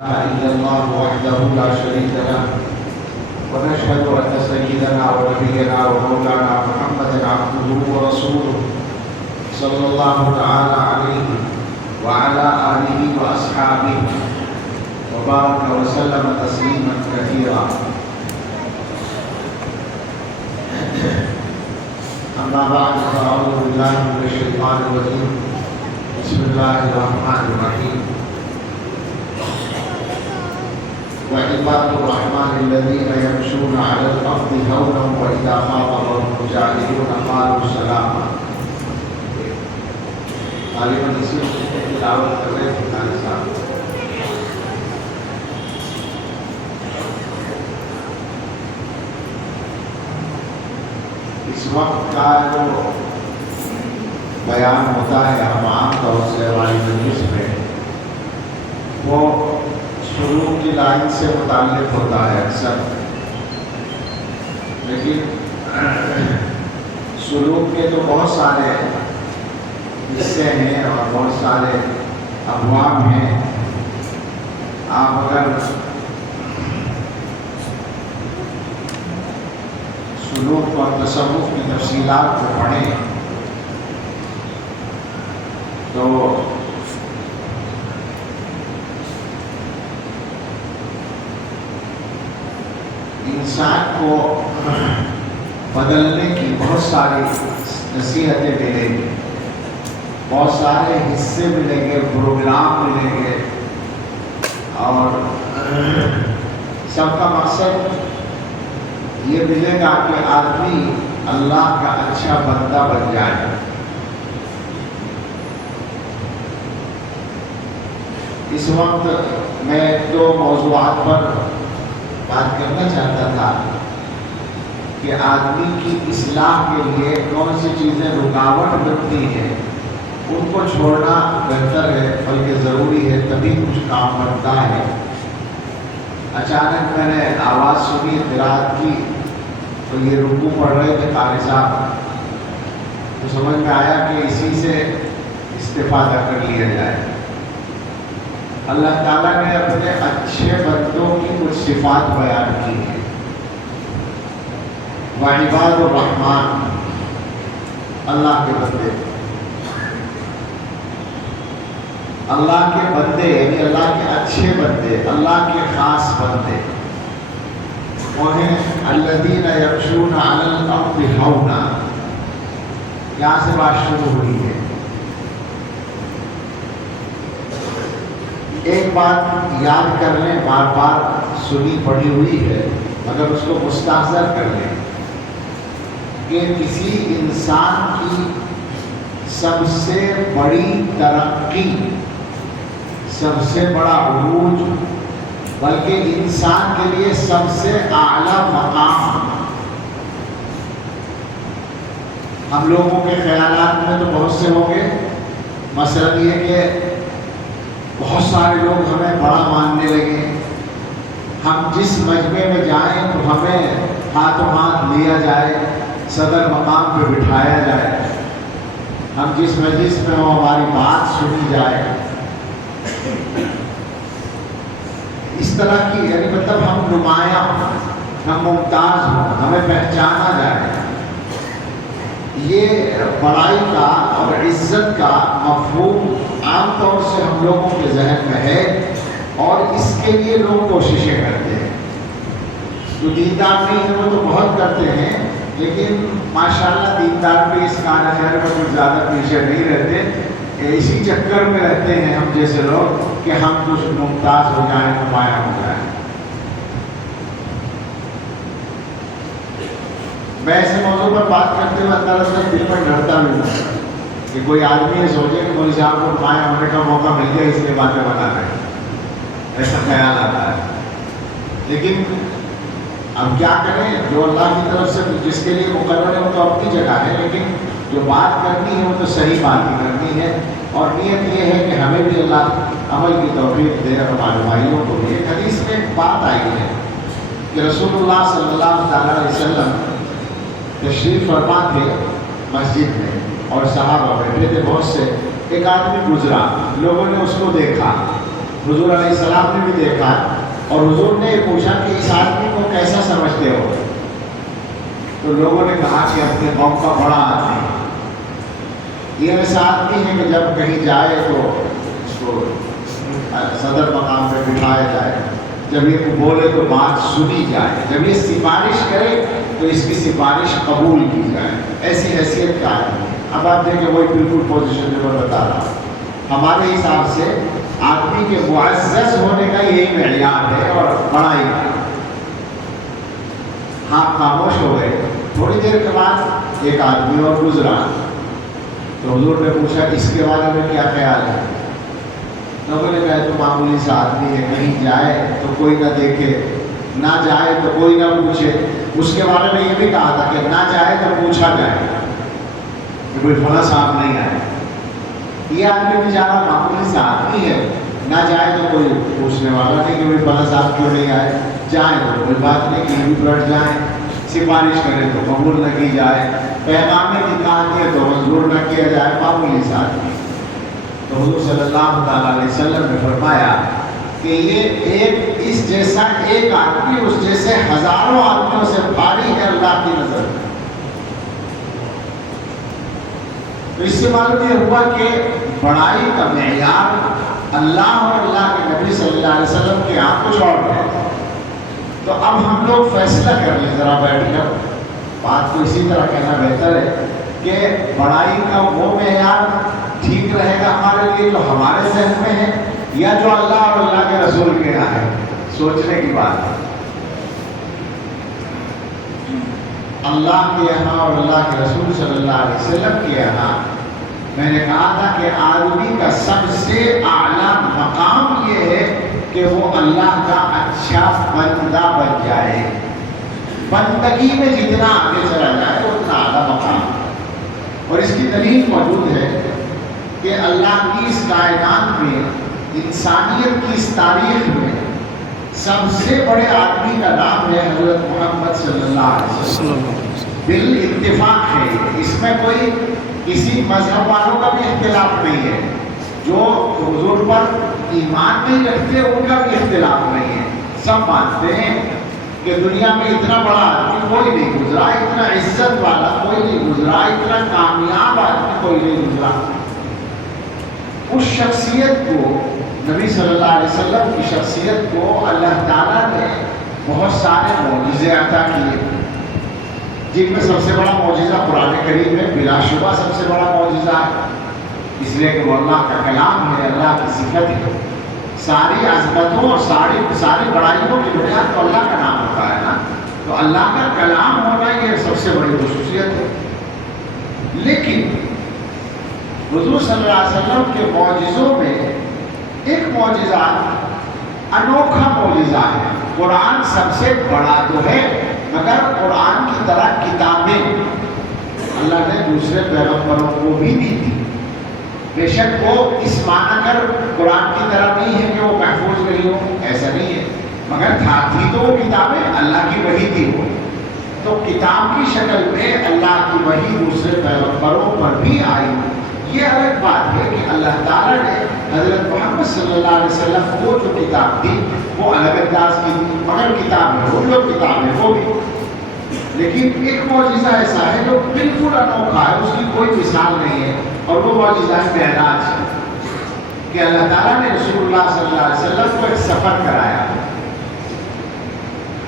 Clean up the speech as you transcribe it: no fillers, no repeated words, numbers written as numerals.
إلا الله وحده لا شريك له ونشهد أن سيدنا ونبينا ومولانا محمدا عبده ورسوله صلى الله تعالى عليه وعلى آله وأصحابه وبارك وسلم تسليما كثيرا. أما بعد فأعوذ بالله من الشيطان الرجيم. بسم الله الرحمن الرحيم. وعباد الرحمن الذين يمشون على الأرض هونا وإذا خاطبهم الجاهلون قالوا سلاما. غالباً اسی وقت کی تلاوت کر رہے تھے قاری صاحب. اس وقت کا جو بیان ہوتا ہے ہم عام طور سے ہماری مجلس میں وہ سلوک کی لائن سے متعلق ہوتا ہے اکثر، لیکن سلوک کے تو بہت سارے حصے ہیں اور بہت سارے ابواب ہیں. آپ اگر سلوک اور تصوف کی تفصیلات کو پڑھیں تو انسان کو بدلنے کی بہت ساری نصیحتیں ملیں گی، بہت سارے حصے ملیں گے، پروگرام ملیں گے، اور سب کا مقصد یہ ملے گا کہ آدمی اللہ کا اچھا بندہ بن جائے. اس وقت میں دو موضوعات پر بات کرنا چاہتا تھا کہ آدمی کی اصلاح کے لیے کون سی چیزیں رکاوٹ بنتی ہیں، ان کو چھوڑنا بہتر ہے بلکہ ضروری ہے، تبھی کچھ کام بنتا ہے. اچانک میں نے آواز سنی، قرات کی، تو یہ رکوع پڑھ رہے تھے قاری صاحب، تو سمجھ میں آیا کہ اسی سے استفادہ کر لیا جائے. اللہ تعالیٰ نے اپنے اچھے بندوں کی کچھ صفات بیان کی ہیں. وعباد الرحمن، اللہ کے بندے، اللہ کے بندے یعنی اللہ کے اچھے بندے، اللہ کے خاص بندے وہ ہیں الذین یمشون علی الارض ہونا. یہاں سے بات شروع ہوئی ہے. ایک بات یاد کر لیں، بار بار سنی پڑھی ہوئی ہے، مگر اس کو مستحضر کر لیں کہ کسی انسان کی سب سے بڑی ترقی، سب سے بڑا عروج، بلکہ انسان کے لیے سب سے اعلیٰ مقام ہم لوگوں کے خیالات میں تو بہت سے ہوں گے. مثلا یہ کہ بہت سارے لوگ ہمیں بڑا ماننے لگے، ہم جس مجمع میں جائیں تو ہمیں ہاتھوں ہاتھ لیا جائے، صدر مقام پہ بٹھایا جائے، ہم جس مجلس میں ہو ہماری بات سنی جائے. اس طرح کی یعنی مطلب ہم نمایاں، ہم ممتاز ہوں، ہمیں پہچانا جائے. یہ بڑائی کا اور عزت کا مفہوم عام طور سے ہم لوگوں کے ذہن میں ہے، اور اس کے لیے لوگ کوششیں کرتے ہیں. جو دیندار نہیں ہیں وہ تو بہت کرتے ہیں، لیکن ماشاءاللہ دیندار بھی اس کار خیر میں کچھ زیادہ پیچھے نہیں رہتے. اسی چکر میں رہتے ہیں ہم جیسے لوگ کہ ہم کچھ ممتاز ہو جائیں، نمایاں ہو جائیں. میں ایسے موضوع پر بات کرتے ہوئے دراصل دل میں ڈرتا بھی ہوں کہ کوئی آدمی یہ سوچے کہ مولوی صاحب کو نمایاں ہونے کا موقع مل گیا اس لیے باتیں بتا رہے ہیں، ایسا خیال آتا ہے. لیکن اب کیا کریں، جو اللہ کی طرف سے جس کے لیے مقرر ہے وہ تو اپنی جگہ ہے، لیکن جو بات کرنی ہے وہ تو صحیح بات ہی کرنی ہے. اور نیت یہ ہے کہ ہمیں بھی اللہ عمل کی توفیق دے اور ہمارے بھائیوں کو بھی. ایک حدیث میں ایک بات آئی ہے کہ رسول اللہ صلی اللہ تعالیٰ علیہ وسلم تشریف فرما تھے مسجد میں اور صحابہ بیٹھے تھے بہت سے. ایک آدمی گزرا، لوگوں نے اس کو دیکھا حضور علیہ السلام نے بھی دیکھا اور حضور نے پوچھا کہ اس آدمی کو کیسا سمجھتے ہو؟ تو لوگوں نے کہا کہ اپنے قوم کا بڑا آدمی، یہ ایسا آدمی ہے کہ جب کہیں جائے تو اس کو صدر مقام پہ بٹھایا جائے، جب یہ بولے تو بات سنی جائے، جب یہ سفارش کرے تو اس کی سفارش قبول کی جائے، ایسی حیثیت کا آدمی۔ اب آپ دیکھیں وہی بالکل پوزیشن جو میں بتا رہا ہوں، ہمارے حساب سے آدمی کے معزز ہونے کا یہی معیار ہے اور بڑائی کا۔ ہاں خاموش ہو گئے، تھوڑی دیر کے بعد ایک آدمی اور گزرا تو حضور نے پوچھا اس کے بارے میں کیا خیال ہے؟ لوگوں نے کہا تو معمولی سا آدمی ہے، کہیں جائے تو کوئی نہ دیکھے، نہ جائے تو کوئی نہ پوچھے۔ اس کے بارے میں یہ بھی کہا تھا کہ نہ جائے تو پوچھا جائے کہ کوئی فلاں صاحب نہیں آئے۔ یہ آدمی بیچارہ معمولی سا آدمی ہے، نہ جائے تو کوئی پوچھنے والا نہیں کہ بھائی فلاں صاحب کیوں نہیں آئے، جائیں تو کوئی بات نہیں کہ بھی بیٹھ جائیں، سفارش کرے تو قبول نہ کی جائے، پیغام نکالتے تو منظور نہ کیا جائے، معمولی سا آدمی۔ تو حضور صلی اللہ تعالیٰ علیہ وسلم نے فرمایا کہ یہ ایک اس جیسا ایک آدمی اس جیسے ہزاروں آدمیوں سے بھاری ہے اللہ کی نظر میں۔ تو اس سے معلوم یہ ہوا کہ بڑائی کا معیار اللہ اور اللہ کے نبی صلی اللہ علیہ وسلم کے یہاں کچھ اور ہے۔ تو اب ہم لوگ فیصلہ کر لیں ذرا بیٹھ کر، بات کو اسی طرح کہنا بہتر ہے کہ بڑائی کا وہ معیار ٹھیک رہے گا ہمارے لیے جو ہمارے ذہن میں ہے، یا جو اللہ اور اللہ کے رسول کے یہاں ہے؟ سوچنے کی بات ہے۔ اللہ کے یہاں اور اللہ کے رسول صلی اللہ علیہ وسلم کے یہاں میں نے کہا تھا کہ آدمی کا سب سے اعلیٰ مقام یہ ہے کہ وہ اللہ کا اچھا بندہ بن جائے، بندگی میں جتنا آگے چلا جائے اتنا اعلیٰ مقام۔ اور اس کی دلیل موجود ہے کہ اللہ کی اس کائنات میں، انسانیت کی اس تاریخ میں سب سے بڑے آدمی کا نام ہے حضرت محمد صلی اللہ علیہ وسلم۔ بالاتفاق ہے، اس میں کوئی کسی مذہب والوں کا بھی اختلاف نہیں ہے، جو حضور پر ایمان نہیں رکھتے ان کا بھی اختلاف نہیں ہے۔ سب مانتے ہیں کہ دنیا میں اتنا بڑا آدمی کوئی نہیں گزرا، اتنا عزت والا کوئی نہیں گزرا، اتنا کامیاب آدمی کوئی نہیں گزرا۔ اس شخصیت کو، نبی صلی اللہ علیہ وسلم کی شخصیت کو اللہ تعالیٰ نے بہت سارے معجزے عطا کیے، جن میں سب سے بڑا معجزہ قرآن کریم میں بلا شبہ سب سے بڑا معجزہ ہے، اس لیے کہ وہ اللہ کا کلام ہے، اللہ کی صفت ہے۔ ساری عظمتوں اور ساری بڑائیوں کی بنیاد تو اللہ کا نام ہوتا ہے نا، تو اللہ کا کلام ہونا یہ سب سے بڑی خصوصیت ہے۔ لیکن حضور صلی اللہ علیہ وسلم کے معجزوں میں ایک معجزہ انوکھا معجزہ ہے۔ قرآن سب سے بڑا تو ہے، مگر قرآن کی طرح کتابیں اللہ نے دوسرے پیغمبروں کو بھی دی تھی۔ بے شک وہ اس معنی کر قرآن کی طرح نہیں ہے کہ وہ محفوظ نہیں ہو، ایسا نہیں ہے، مگر تھی تو وہ کتابیں اللہ کی وحی تھی وہ، تو کتاب کی شکل میں اللہ کی وحی دوسرے پیغمبروں پر بھی آئی۔ یہ الگ بات ہے کہ اللہ تعالیٰ نے حضرت محمد صلی اللہ علیہ وسلم کو جو کتاب دی وہ الگ انداز کی تھی، مگر کتاب ہے وہ جو کتاب ہے وہ بھی۔ لیکن ایک معجزہ ایسا ہے جو بالکل انوکھا ہے، اس کی کوئی مثال نہیں ہے، اور وہ معجزہ معراج ہے کہ اللہ تعالیٰ نے رسول اللہ صلی اللہ علیہ وسلم کو ایک سفر کرایا۔